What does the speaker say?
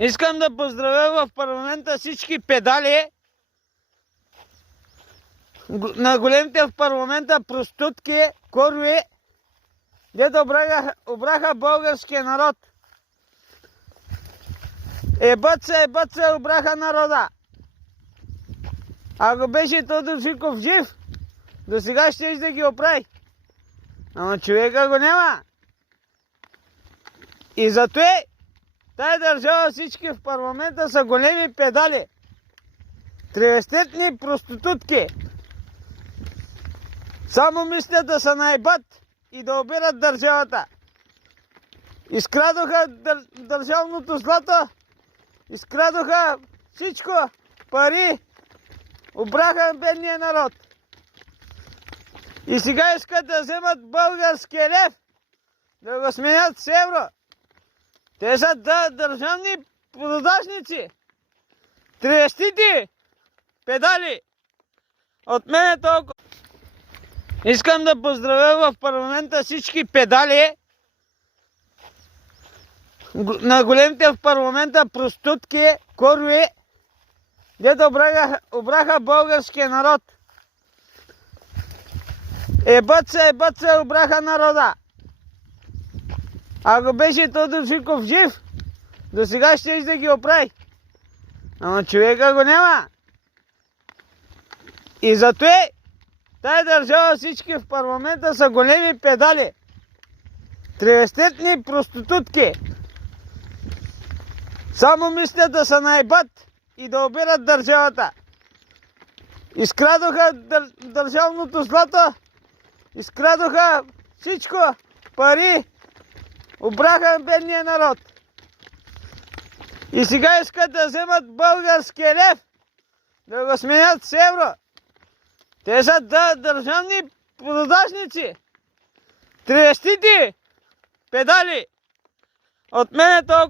Искам да поздравя в парламента всички педали на големите в парламента проститутки, корви, дето обраха българския народ. Ебат се, обраха народа. Ако беше Тодор Живков жив, до сега ще да ги оправи. Ама човека го няма. И затова тая държава всички в парламента са големи педали. Тревестетни проститутки. Само мислят да се наебат и да обират държавата. Изкрадоха държавното злато, изкрадоха всичко, пари, обраха бедния народ. И сега искат да вземат българския лев, да го сменят с евро. Те са държавни продажници. Тревестити педали. От мен е толкова. Искам да поздравя в парламента всички педали на големите в парламента проститутки, корви, дето обраха българския народ. Ебат се, обраха народа. Ако беше Тодор Живков жив, до сега ще да ги оправи. Ама човека го няма. И затова тая държава всички в парламента са големи педали. Тревестетни проститутки. Само мислят да се наебат и да обират държавата. Изкрадоха държавното злато, изкрадоха всичко, пари, обраха бедния народ. И сега искат да вземат българския лев, да го сменят с евро. Те са държавни продажници. Тревестити педали. От мен е толкова.